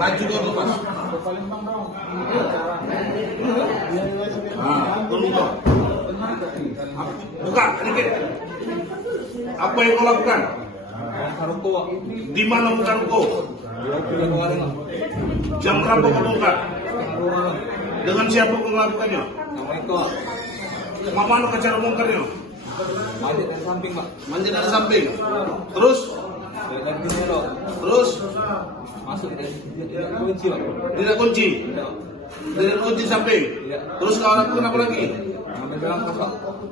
Maju dulu Mas. Buka sedikit. Apa yang kau lakukan? Di mana bukan kau? Jam berapa kau buka? Dengan siapa kau melakukannya? Mana cara bongkarnya? Manjat dari samping. Terus? Masuk tidak kunci, Pak. Tidak kunci. Tidak kunci samping. Terus kau lakukan apa lagi? Ambil berangkas, Pak.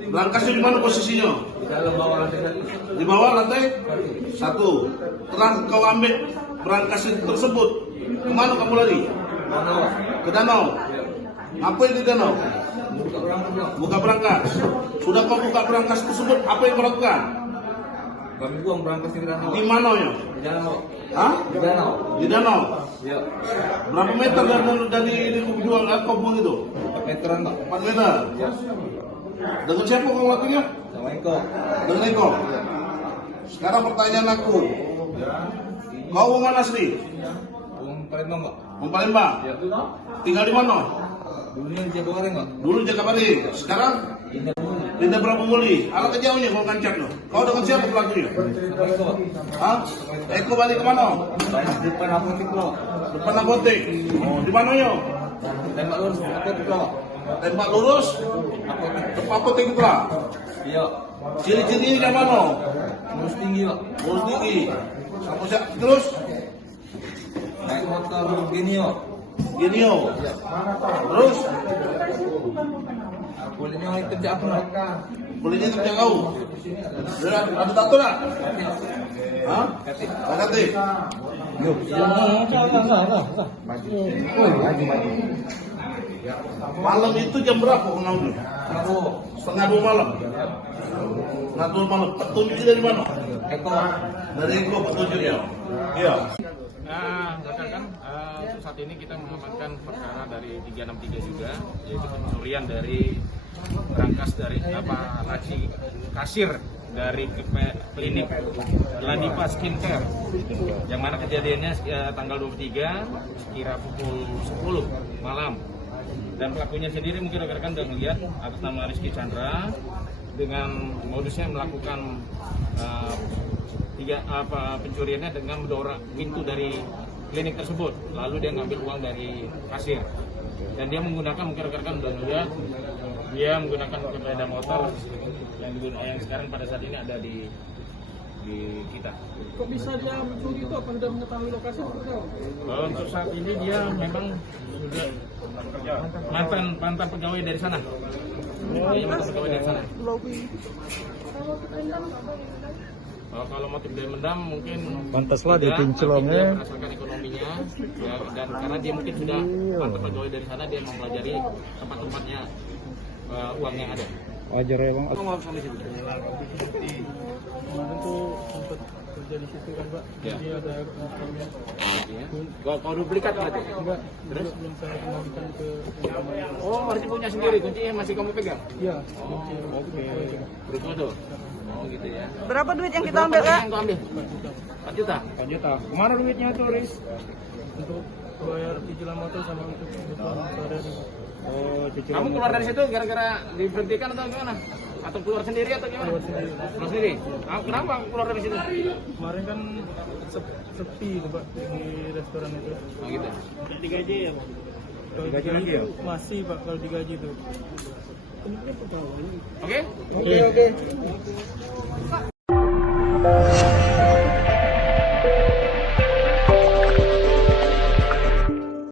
Berangkasnya di mana posisinya? Di dalam bawah lantai satu. Di bawah lantai 1. Setelah kau ambil berangkas tersebut, kemana kamu lari? Danau. Ke danau. Apa yang di danau? Buka berangkas, Pak. Buka berangkas. Sudah kau buka berangkas tersebut, apa yang kau lakukan? Kami buang berangkas di danau. Di mana ya? Di danau. Hah? Di danau. Di danau. Ya. Berapa meter dari ini kau jual kau buang itu? 4 meteran, Pak. 4 meter. Ya. Dengan siapa kau lakukannya? Sama Eko. Dengan Eko. Sekarang pertanyaan aku. Kau mana asli? Buang Palembang, Pak. Palembang. Ya. Tinggal di mana? Dulunya di Jagoraring, Pak. Dulu Jakabari. Sekarang Ini Linda berapa muli? Ala kejauhnya kau ngancam lo. Kau dengan siapa pelakunya? sama Eko, Pak. Hah? Eko balik ke mana? Di depan apotek, Pak. Depan apotek. Oh, di mana yo? Tembak lurus apotek, Pak. Tembak lurus. Apotek. Depan apotek itu lah. Iya. Ciri-cirinya kayak mana? Lurus tinggi, Pak. Lurus tinggi. Kamu siap terus? Naik motor gini, Pak. Gini yo. Terus? Bolehnya naik kerja apa, Pak? Bolehnya kerja kau. Ada tato tak? Hah? Ada tato? Malam itu jam berapa kau ngadu? Setengah 2 malam. Setengah 2 malam. Petunjuknya dari mana? Eko. Dari Eko petunjuknya. Iya. Rekan-rekan, saat ini kita mengamankan perkara dari 363 juga, yaitu pencurian dari berangkas dari laci kasir dari klinik Ladipa Skincare, yang mana kejadiannya tanggal 23 sekira pukul 10 malam. Dan pelakunya sendiri mungkin rekan-rekan sudah melihat, atas nama Rizky Chandra, dengan modusnya melakukan pencuriannya dengan mendorong pintu dari klinik tersebut, lalu dia ngambil uang dari kasir, dan dia menggunakan, mungkin rekan-rekan sudah melihat, dia menggunakan sepeda motor yang sekarang pada saat ini ada di kita. Kok bisa dia mencuri itu? Apa sudah mengetahui lokasi? Untuk saat ini dia memang sudah mantan pegawai dari sana. Dia mantan pegawai dari sana. Kalau motif dari mendam mungkin pantaslah dia dia pincelongnya berdasarkan ekonominya ya, dan karena dia mungkin sudah mantan pegawai dari sana, dia mempelajari tempat-tempatnya uang yang ada. wajar ya bang. Kemarin tuh sempat kerja di situ kan, Pak. Ya. Jadi ada motornya. Kalau duplikat berarti? Enggak, terus belum saya kembalikan ke Oh, masih punya sendiri, kuncinya masih kamu pegang? Iya. Oke. Berikut tuh. Oh gitu ya. Berapa duit yang kita ambil, Kak? Yang kau ambil? 4 juta. 4 juta. Kemana duitnya tuh, Riz? Untuk bayar cicilan motor sama untuk kebutuhan sehari-hari. Oh, cicilan. Kamu keluar dari situ gara-gara diberhentikan atau gimana? Atau keluar sendiri atau gimana? Keluar sendiri. Kenapa keluar dari situ? Kemarin kan sepi itu, Pak, di restoran itu. Oh gitu. Digaji ya, Pak? Kalau Digaji lagi ya? Masih, Pak, kalau digaji itu. Oke? Oke.